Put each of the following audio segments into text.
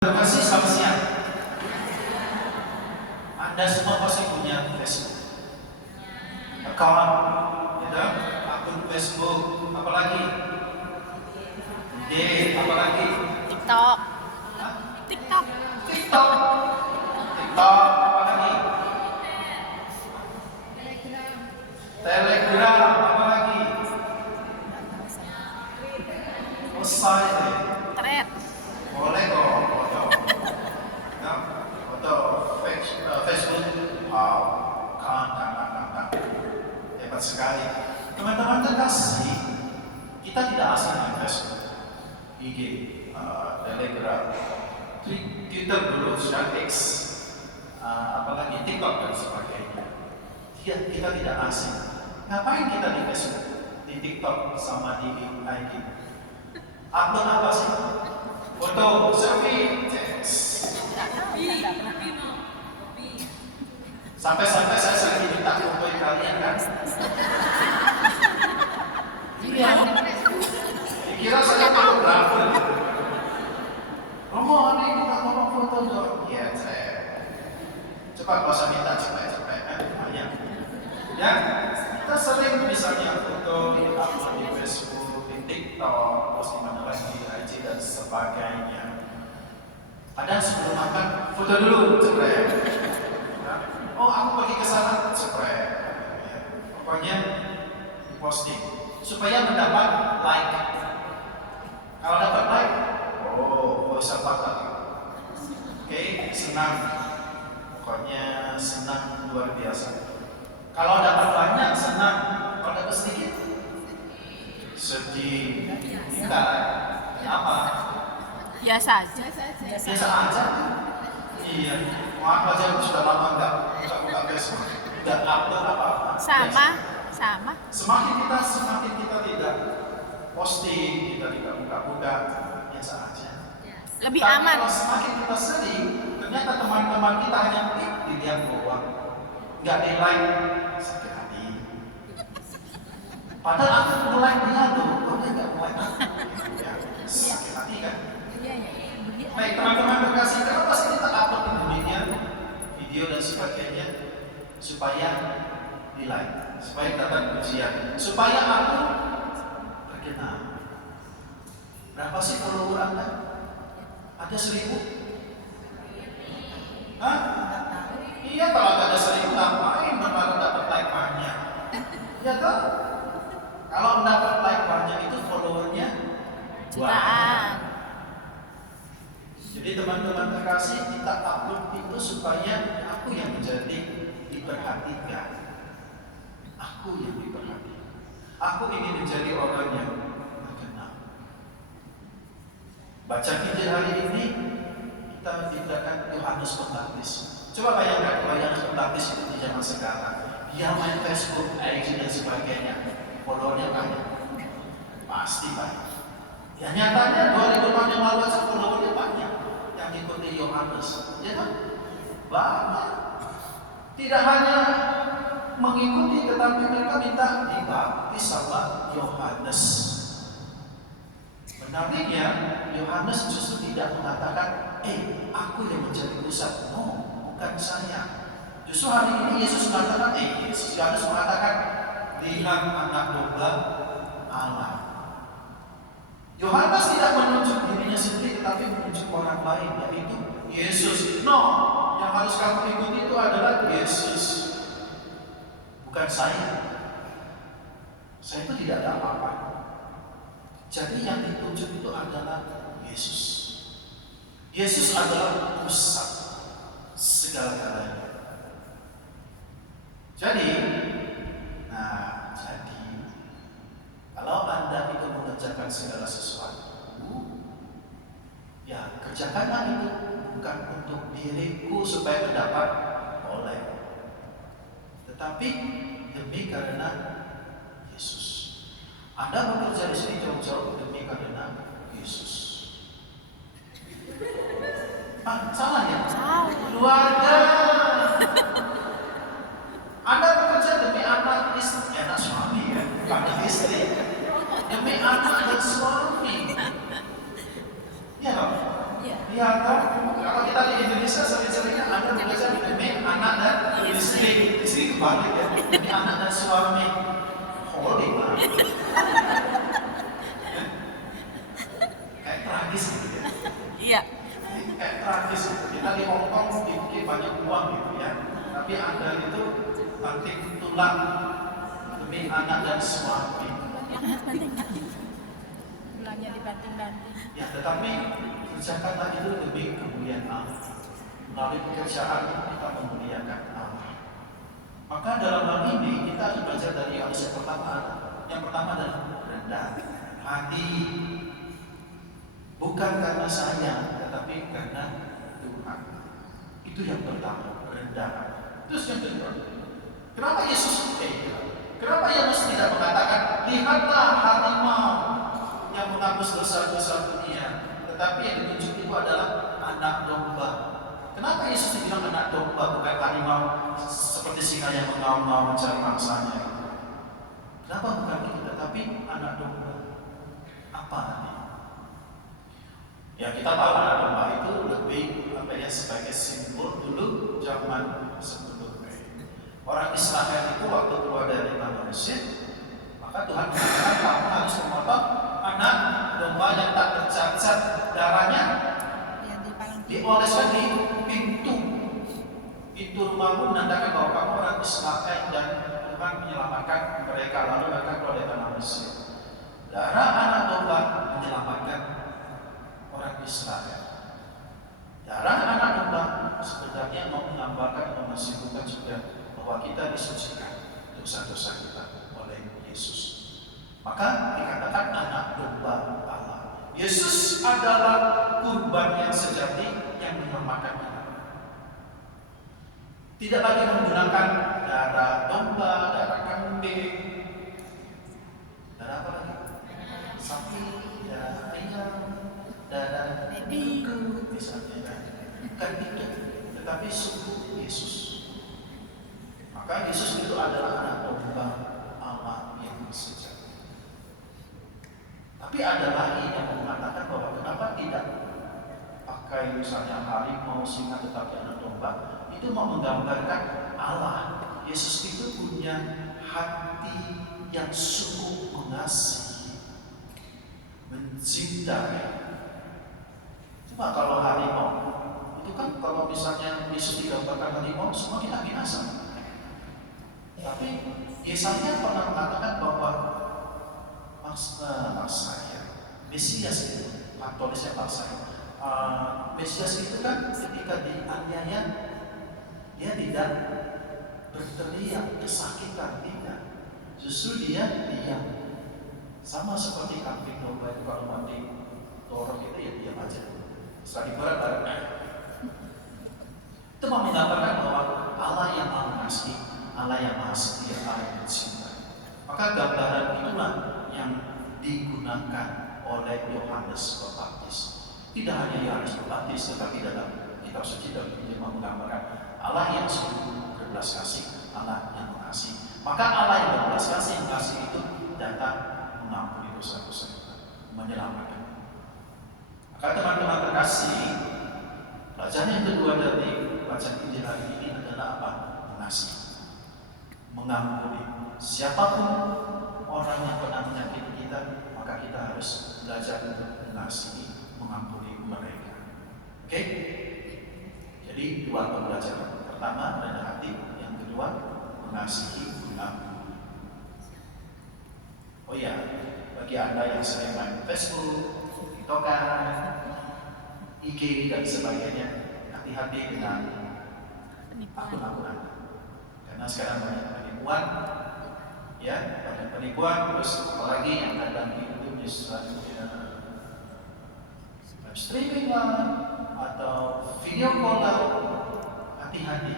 Terima kasih, selamat siang. Anda semua pasti punya Facebook, account, ya, akun Facebook, apalagi, apalagi, TikTok. Hah? TikTok. TikTok, apalagi, Telegram, apalagi, Saya, Thread. boleh kok, foto, ya, foto Facebook, wow, kawan, hebat sekali. Teman-teman terkasih, kita tidak asing dengan Facebook, IG, Telegram, Twitter dulu, sekarang X, apalagi TikTok dan sebagainya. Kita tidak asing. Ngapain kita di Facebook, di TikTok, sama di IG? Upload apa sih? Foto, selfie, sampai-sampai saya sering minta foto kalian kan? Iya. Dikira saya fotografer. Romo, ini kita ngomong foto dong. Iya, saya. Coba kalau saya minta cepet-cepet kan banyak. Ya, kita sering misalnya foto di upload di Facebook, di TikTok, terus di mana lagi di IG dan sebagainya. Ada sebelum makan foto dulu, cepet. Oh, aku pergi ke sana, cepet. Ya. Pokoknya posting supaya mendapat like. Kalau dapat like, oh bisa patah. Oke, senang. Pokoknya senang luar biasa. Kalau dapat banyak senang, kalau dapat sedikit sedih. Enggak, apa? Biasa aja. Biasa aja. Iya, maaf aja aku sudah lama enggak buka Facebook, enggak upload apa-apa. Sama. Semakin kita tidak posting, kita tidak buka-buka, biasa aja. Lebih Tapi aman. kalau semakin kita sering, ternyata teman-teman kita hanya dilihat doang, nggak di like, sakit hati. Padahal aku mulai dia tuh, dia nggak mulai aku. Ya, sakit hati kan? Baik teman-teman terkasih, kenapa sih kita upload Indonesia, video dan sebagainya, supaya di like, supaya dapat pujian, supaya aku terkenal. Berapa sih follower Anda? Ada 1000? Hah? Iya, kalau ada 1000 ngapain berharap dapat like banyak? Ya toh? Kalau mendapat like banyak itu followernya Jutaan. Jadi teman-teman terkasih, kita upload itu supaya aku yang menjadi diperhatikan. Aku yang diperhatikan. Aku ingin menjadi orang yang terkenal. Baca Injil hari ini, kita diberitakan Yohanes Pembaptis. Coba bayangkan kalau Yohanes Pembaptis itu di zaman sekarang. Dia main Facebook, IG dan sebagainya. Followernya banyak. Pasti banyak. Ya nyatanya 2000 tahun yang lalu aja followernya banyak yang ikuti Yohanes. Ya kan? Banyak. Tidak hanya mengikuti, tetapi mereka minta dibaptis sama Yohanes. Menariknya, Yohanes justru tidak mengatakan, aku yang menjadi pusat. No, bukan saya. Justru hari ini Yesus mengatakan, Yohanes mengatakan, lihat anak domba Allah. Yohanes tidak menunjuk dirinya sendiri, tetapi menunjuk orang lain, yaitu Yesus. No, yang harus kamu ikuti itu adalah Yesus, bukan saya. Saya itu tidak ada apa-apa. Jadi yang ditunjuk itu adalah Yesus. Yesus adalah pusat segala-galanya. Jadi kalau Anda itu mengerjakan segala sesuatu, ya kerjakanlah itu bukan untuk diriku supaya mendapat oleh, tetapi demi karena Yesus. Anda bekerja di sini jauh-jauh demi karena Yesus. Salah ya? Keluarga. Anda bekerja demi anak istri, anak suami ya, anak istri. Demi anak dan suami. Ya, iya kan? Kalau kita di Indonesia sering-seringnya ada belajar demi anak dan istri. Istri kebalik ya, demi anak dan suami. Holy banget. Kayak tragis gitu ya. Iya. Kayak tragis gitu. Kita di Hongkong dikit banyak uang gitu ya. Tapi Anda itu banting tulang demi anak dan suami. Tulangnya dibanting-banting. Ya, tetapi kerjakanlah itu demi kemuliaan Allah. Melalui pekerjaan kita memuliakan Allah. Maka dalam hal ini kita harus belajar dari Yohanes yang pertama. Yang pertama adalah rendah hati. Bukan karena saya, tetapi karena Tuhan. Itu yang pertama, rendah. Terus yang kedua, kenapa Yesus kenapa Yesus tidak mengatakan, lihatlah harimau yang menghapus dosa-dosa dunia, tetapi yang ditunjuk itu adalah anak domba. Kenapa Yesus dibilang anak domba, bukan harimau seperti singa yang mengaum-ngaum mencari mangsanya? Kenapa bukan itu, tetapi anak domba? Apa artinya? Ya, kita tahu anak domba itu lebih sebagai simbol dulu zaman sebelum orang Israel itu waktu keluar dari tanah Mesir, maka Tuhan mengatakan kamu harus memotong anak domba yang tak tercacat, darahnya dioleskan di pintu rumahmu, menandakan bahwa kamu orang Israel dan Tuhan menyelamatkan mereka, lalu mereka keluar dari tanah Mesir. Darah anak domba menyelamatkan orang Israel. Darah anak domba sebenarnya mau menggambarkan atau menyimpulkan juga bahwa kita disucikan dosa-dosa kita oleh Yesus. Maka dikatakan anak domba Allah. Yesus adalah kurban yang sejati yang menyelamatkan kita. Tidak lagi menggunakan darah domba, darah kambing, darah apa lagi? Sapi, darah ayam, darah beku, misalnya. Bukan itu, tetapi sungguh Yesus. Maka Yesus itu adalah anak domba Allah yang sejati. Tapi ada lagi yang mengatakan bahwa kenapa tidak pakai misalnya harimau, singa, tetapi anak domba, itu mau menggambarkan Allah. Yesus itu punya hati yang sungguh mengasihi, mencintai. Cuma kalau harimau, itu kan kalau misalnya Yesus digambarkan harimau, semua kita binasa. Tapi Yesaya pernah mengatakan bahwa Maksaya, Mesias itu, tulisnya Maksaya. Mesias itu kan ketika dianiaya, dia tidak berteriak kesakitan, tidak. Justru dia diam. Sama seperti kambing domba itu kalau mati dorong itu ya diam aja. Setelah diberat baru itu mau menggambarkan bahwa Allah yang maha mengasihi, Allah yang maha setia, Allah yang mencintai. Maka gambaran itulah yang digunakan oleh Yohanes Pembaptis. Tidak hanya Yohanes Pembaptis, tetapi dalam kitab suci dan Injil menggambarkan Allah yang sungguh berbelas kasih, Allah yang mengasihi. Maka Allah yang berbelas kasih, yang kasih itu datang mengampuni dosa-dosa kita, menyelamatkan. Maka teman-teman terkasih, pelajaran yang kedua dari bacaan Injil hari ini adalah apa? Mengasihi, mengampuni. Siapapun orang yang pernah menyakiti kita, maka kita harus belajar untuk mengasihi, mengampuni mereka. Oke? Jadi dua pembelajaran. Pertama, rendah hati. Yang kedua, mengasihi, mengampuni. Oh ya, bagi Anda yang sering main Facebook, TikTokan, IG dan sebagainya, hati-hati dengan akun-akun Anda. Karena sekarang banyak penipuan, ya, banyak penipuan, terus apalagi yang kadang itu misalnya live streaming lah, atau video call lah, hati-hati.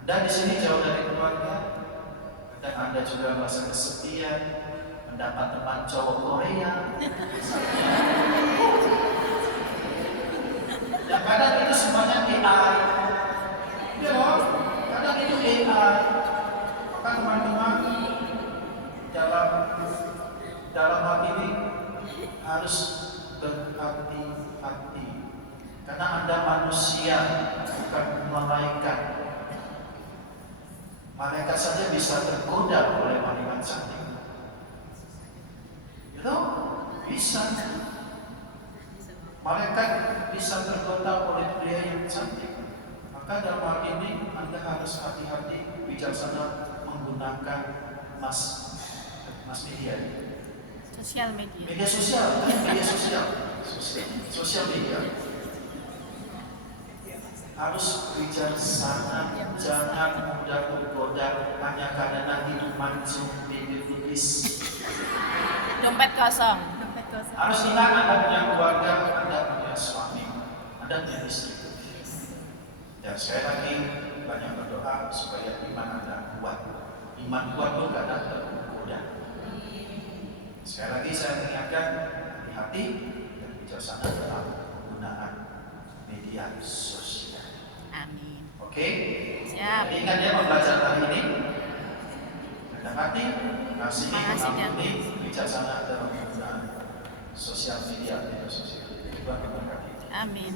Anda di sini jauh dari keluarga, dan Anda juga merasa kesepian, mendapat teman cowok Korea, dan kadang itu semuanya AI, ya loh, kadang itu AI. Maka teman-teman dalam hal ini harus berhati-hati, karena Anda manusia, bukan malaikat. Malaikat saja bisa tergoda oleh wanita cantik. You know? Bisa. Malaikat bisa tergoda oleh pria yang cantik. Maka dalam hal ini Anda harus hati-hati, bijaksana menggunakan mass media. Sosial media. Media sosial, sosial media. Harus bijaksana, jangan mudah tergoda hanya karena hidup mancung di lukis. Dompet kosong. Harus ingat Anda punya keluarga, Anda punya suami, Anda punya istri. Dan sekali lagi banyak berdoa supaya iman Anda kuat. Iman kuat pun kadang tergoda. Sekali lagi saya mengingatkan, hati-hati dan bijaksana dalam penggunaan media sosial. Amin. Oke? Siap. Jadi ingat ya pembelajaran hari ini. Rendah hati, kasih, mengampuni, bijaksana dalam penggunaan sosial media. Tuhan memberkati. Amin.